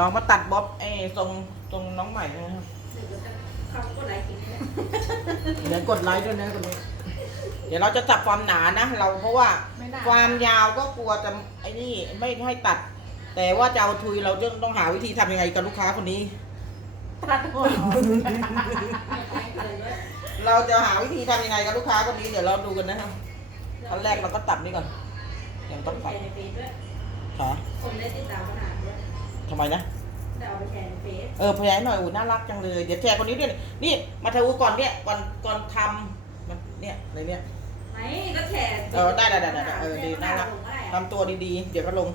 น้องมาตัดบ๊อบไอ้ทรงทรงน้องใหม่นะครับหรือจะคำก็ไหนกินเนี่ยเดี๋ยวกดไลค์ด้วยนะคนนี้ เดี๋ยวเราจะจับความหนานะเราเพราะว่าไม่น่าความยาวก็กลัวจะไอ้นี่ไม่ให้ตัด แต่ว่าจะเอาทุยเราจะต้องหาวิธีทำยังไงกับลูกค้าคนนี้ ตัดหัวเราจะหาวิธีทำยังไงกับลูกค้าคนนี้เดี๋ยวเราดูกันนะครับขั้นแรกเราก็ตัดนี่ก่อนยังต้องแชตัดร์ในเฟซด้วย ขาคนได้ติดตามขนาดด้วย ทำไมนะแต่เอาไปแชร์ในเฟซเออพยายหน่อยอูน่ารักจังเลยเดี๋ยวแชร์คนนี้ด้วยนี่มาเทอูก่อนเนี่ยก่อนก่อนทำมันเนี่ยอะไรเนี่ยไหนก็แชร์เออได้ได้ได้ได้เออดีน่ารักทำตัวดีๆ เดี๋ยวก็ลง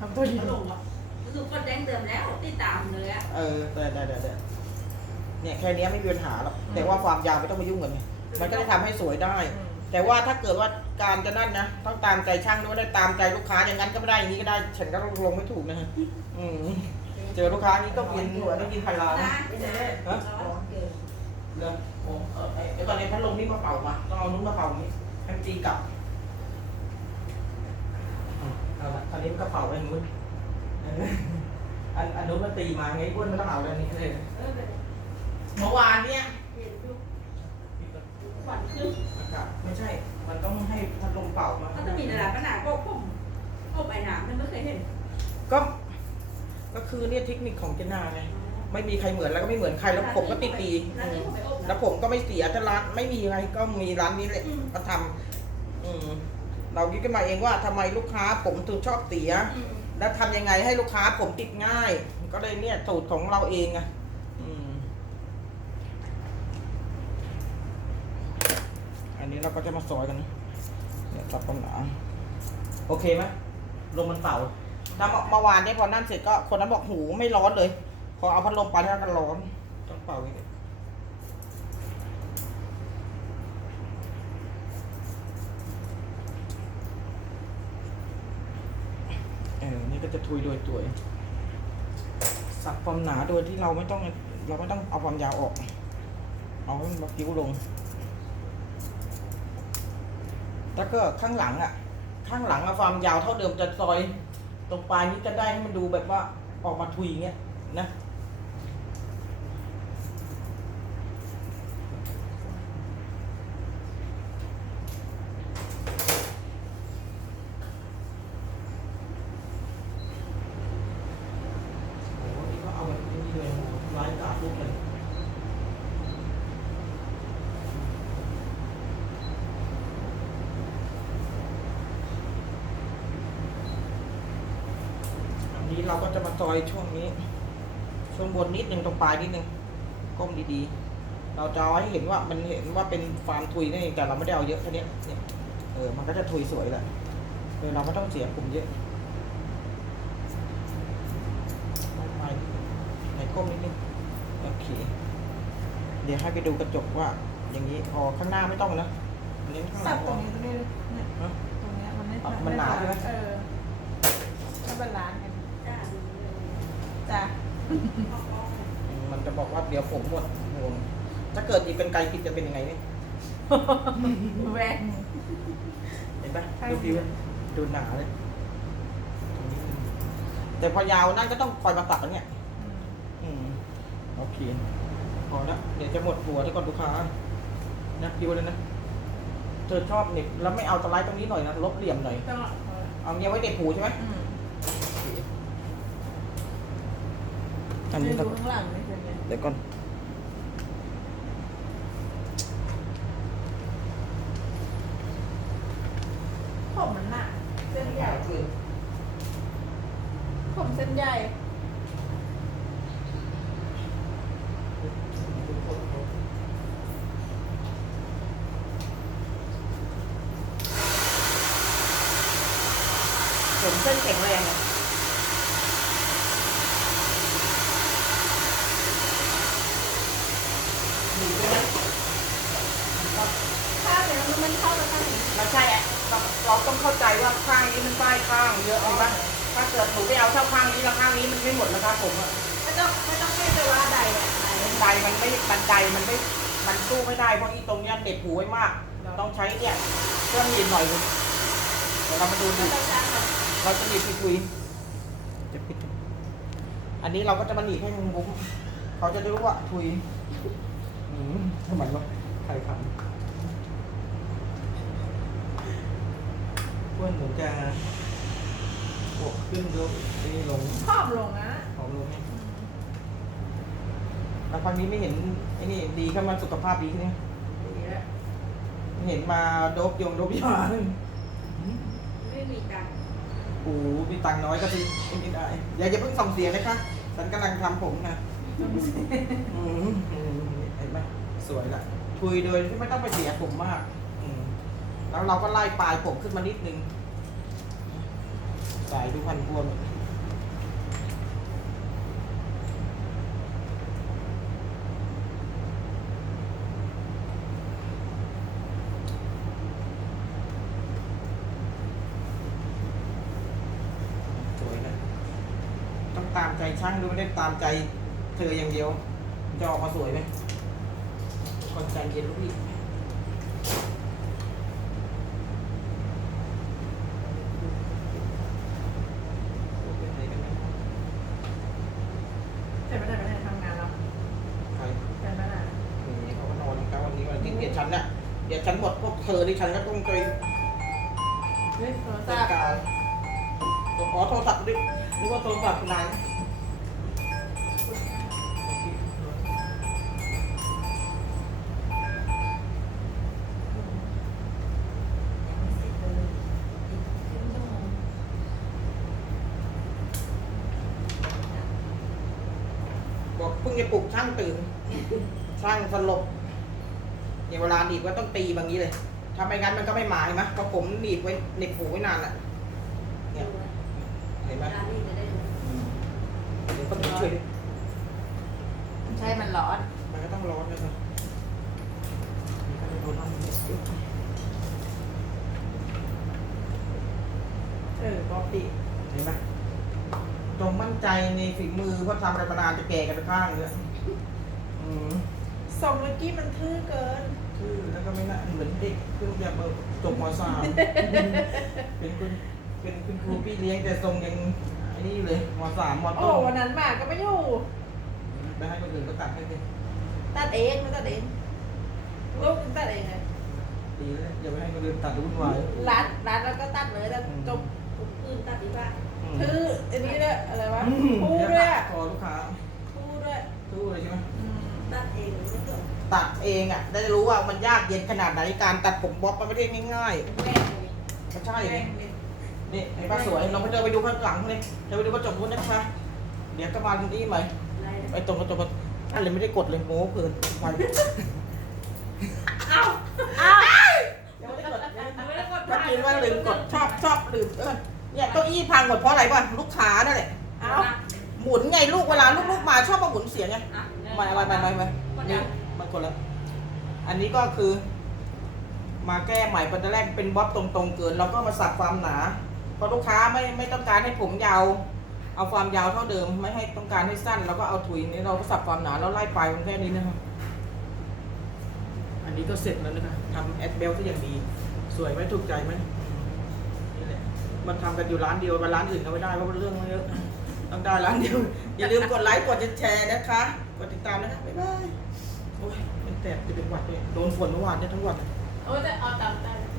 ทำตัวดีก็ลงอะรู้สึกกดแจ้งเตือนแล้วติดตามเลยอะเออได้ได้ได้ได้เนี่ยแค่เนี้ยไม่มีปัญหาหรอกแต่ว่าความยาวไม่ต้องมายุ่งกันไงมันก็จะทำให้สวยได้ แต่ว่าถ้าเกิดว่าการจะนั่นนะต้องตามใจช่างด้วยไม่ได้ตามใจลูกค้าอย่างนั้นก็ไม่ได้อย่างนี้ก็ได้ ฉันก็ลงไม่ถูกนะฮะอืมเจอลูกค้านี้ก็เวียนหัวได้กินไข่ลาวนะไม่ใช่ฮะเรื่องโอ้เออไอ้ไอ้ตอนนี้พัดลมนี่มาเป่ามาต้องเอานู้นมาเป่าอย่างนี้ให้มันตีกลับอืมเอาละตอนนี้มันก็เป่าไปนู้นเอออันอันนู้นมันตีมาไงอ้วนไม่ต้องเอาแล้วนี่เลยเออเมื่อวานเนี่ยเห็นอยู่ขวัญขึ้นอากาศ ไม่ใช่ มันต้องให้พัดลมเป่ามาก็จะมีระดับขนาดก็ผมอบไอ้น้ำมันไม่เคยเห็นก็ ก็คือเนี่ยเทคนิคของเจนาไงไม่มีใครเหมือนแล้วก็ไม่เหมือนใครแล้วผมก็ติดดีร้านนี้ผมไปอบแล้วผมก็ไม่เสียถ้าร้านไม่มีอะไรก็มีร้านนี้แหละมาทำอืมเราคิดกันมาเองว่าทำไมลูกค้าผมถึงชอบเสีย อืม แล้วทำยังไงให้ลูกค้าผมติดง่าย ก็เลยเนี่ยสูตรของเราเองอะอืมอันนี้ เราก็จะมาซอยกันนะเนี่ยตัดตรงหนาโอเคไหมลมมันเป่าถ้าเมื่อเมื่อวานเนี่ยพอนั่นเสร็จก็คนนั้นบอกหูไม่ร้อนเลย พอเอาพัดลมไปแล้วก็ร้อนต้องเป่าอย่างนี้เออนี่ก็จะทุยโดยตัวสับความหนาโดยที่เราไม่ต้องเราไม่ต้องเอาความยาวออก เอาให้มันมากิ้วลง แล้วก็ข้างหลังอะ ข้างหลังอะความยาวเท่าเดิมจะซอย ตรงปลายนี้จะได้ให้มันดูแบบว่าออกมาทุยอย่างเงี้ยนะโอ้โหนี่ก็เอาแบบนี้เลยร้ายกาจลูกเลย อันนี้ เราก็จะมาซอยช่วงนี้ ช่วงบนนิดนึงตรงปลายนิดนึงก้มดีๆ เราจะเอาให้เห็นว่ามันเห็นว่าเป็นฟาร์มทุยนั่นเองแต่เราไม่ได้เอาเยอะแค่เนี้ยเนี่ยเออมันก็จะทุยสวยแหละเออเราไม่ต้องเสียกลุ่มเยอะไปไหนก้มนิดนึงโอเคเดี๋ยวให้ไปดูกระจกว่า อย่างนี้พอข้างหน้าไม่ต้องนะเน้นข้างหสัลับงตรงนี้ตรงนี้เนี่ยฮะตรงเนี้ยมันไม่อะมันหนาใช่ไหมเออไม่บาลานซ์กันจ้าดูเลย จ้ะอืมมันจะบอกว่าเดี๋ยวผมหมดงงถ้าเกิดอีกเป็นไกลผิดจะเป็นยังไงเนี่ยแหวงเห็นปะใช่ดูผิวดูหนาเลย แต่พอยาวนั่นก็ต้องคอยมาตัดแล้วเนี่ยอืมโอเคพอละเดี๋ยวจะหมดหัวที่ก่อนลูกค้านะพิวเลยนะ เธอชอบเน็บแล้วไม่เอาสไลด์ตรงนี้หน่อยนะลบเหลี่ยมหน่อยต้องเอาเนี้ยไว้เด็ดหูใช่ไหม อืมอันนี้ดูเราข้างหลังนี่เป็นไงเดี๋ยวก่อนผมมันหนักเส้นใหญ่ผมเส้นใหญ่ผมเส้นแข็งแรงอะหนีไปนะ ข้างเนี้ย มันไม่เข้ากับข้างนี้ไม่ใช่อะเราเราต้องเข้าใจว่าข้างนี้มันป้ายข้างเยอะใช่ไหมถ้าเกิดหนูไปเอาเท่าข้างนี้แล้วข้างนี้มันไม่หมดนะครับผมอะไม่ต้องไม่ต้องให้ไปว่าใดอะไหนบันไดมันไม่บันไดมันไม่มันสู้ไม่ได้เพราะอีตรงเนี้ยเด็ดหูไว้มาก ต้องใช้เนี่ยเครื่องหนีบหน่อยนึงเดี๋ยวเรามาดูดู ไม่ต้องจ้างหรอกเราจะหนีบคุยๆจะปิดเอันนี้เราก็จะมาหนีบให้มุมบุ้มเขาจะได้รู้ว่าทุยอืมทำไมวะใครทำ เพื่อนหนูจะบวกขึ้นยกนี่ลงชอบลงนะ ผอมลงเนี่ยแล้วครั้งนี้ไม่เห็นไอ้นี่ดีขึ้นมาสุขภาพดีขึ้นเนี่ยดีแล้วไม่เห็นมาโดบยงโดบยาไม่มีตังค์โอ้โหมีตังค์น้อยก็สิไม่ได้อย่าอย่าเพิ่งส่งเสียงนะคะฉันกำลังทำผมนะอืมอืมเห็นไหมสวยละทุยโดยที่ไม่ต้องไปเสียผมมากอืม แล้วเราก็ไล่ปลายผมขึ้นมานิดนึงสายดูพันพวงสวยนะต้องตามใจช่างด้วยไม่ได้ตามใจเธออย่างเดียว จะออกมาสวยไหมคนใจเย็นลูกพี่ เสร็จไปไหนไปไหนทำงานแล้ว ใคร เสร็จไปไหน นี่เขาก็นอนกันวันนี้วันอาที่เดี๋ยวฉันน่ะเดี๋ยว ฉันหมดพวกเธอที่ฉันก็ต้องไปเฮ้ยโทรจัศัดพท์การขอโทรศัพท์ดินึกว่าโทรศัพท์นายบอกเพิ่งจะปลุกช่างตื่น ช่างสลบเนี่ยเวลาหนีบก็ต้องตีแบบนี้เลย ถ้าไม่งั้นมันก็ไม่มาเห็นไหมเพราะผมหนีบไว้หนีบหูไว้นานแหละเนี่ยเห็นไหมร้านนี้จะได้รู้เดี๋ยวก็ต้องช่วยใช่มันร้อนมันก็ต้องร้อนด้วยนะมันก็จะโดนน้ำเยอะเออปกติเห็นไหมจงมั่นใจในฝีมือเพราะทำอะไรมานานจะแก่กันไปข้างเลยอืมสมเมื่อกี้มันทื่อเกิน คือแล้วก็ไม่น่าเหมือนเด็กเพิ่งจะมาจบมสามเป็นคุณเป็นคุณครูพี่เลี้ยงแต่ทรงยังไอ้นี่อยู่เลยมสามมโอ้ต้นวันนั้นหมาก็ไม่อยู่ ไปให้คนอื่นก็ตัดให้ดิตัดเองไม่ตัดเองลูกตัดเองไงดีแล้วอย่าไปให้คนอื่นตัดวุ่นวายร้านร้านแล้วก็ตัดเลยแต่จบผมอื่นตัดดีกว่ามทื่ออันนี้ด้วยอะไรวะอืมพูด้วยเดี๋อะวคอลูกค้า พูด้วย ทู่เลยใช่ไหม อืม ตัดเองไม่จบ ตัดเองอะ ได้รู้ว่ามันยากเย็นขนาดไหนการตัดผมบ๊อบมันไม่ได้ง่ายแม่เลยๆมันใช่แรเลยงดินี่ไอ้ป้าสวยเราไปเดินไปดูข้างหลังเลยเดินไปดูกระจกนู้นนะคะ เดี๋ยวก็มาที่นี่ใหม่อะไรไปตรงกระจกกระอะไรไม่ได้กดเลยโม้เพลินไปเอ้าอ้าวยังไม่ได้กดยังไม่ได้ไม่ได้กดเมื่อกี้ว่าลืมกดชอบชอบลืมเออเนี่ยเก้าอี้พังหมดเพราะอะไรป่ะลูกค้านั่นแหละเอาหมุนไงลูกเวลาลูกๆมาชอบมาหมุนเสียงไงอะไม่ไม่ไม่ไม่ไม่นี่มันกดแล้วอันนี้ก็คือ มาแก้ใหม่ตอนแรกเป็นบ๊อบตรงๆเกิน เราก็มาสับความหนา เพราะลูกค้าไม่ไม่ต้องการให้ผมยาว เอาความยาวเท่าเดิม ไม่ให้ต้องการให้สั้นเราก็เอาถุยนี้เราก็สับความหนาแล้วไล่ปลายมันแค่นี้นะครับอันนี้ก็เสร็จแล้วนะคะทำแอดเบลที่อย่างดี สวยไหมถูกใจไหมนี่แหละมันทำกันอยู่ร้านเดียวไปร้านอื่นก็ไม่ได้เพราะมันเรื่องมันเยอะต้องได้ร้านเดียวอย่าลืมกดไลค์กดแชร์นะคะ กดติดตามนะคะบ๊ายบาย โอ้ยเป็นแสบจะเป็นหวัดเลยโดนฝนเมื่อวานเนี่ยทั้งวัน โอ้ยแต่เอาตามใจ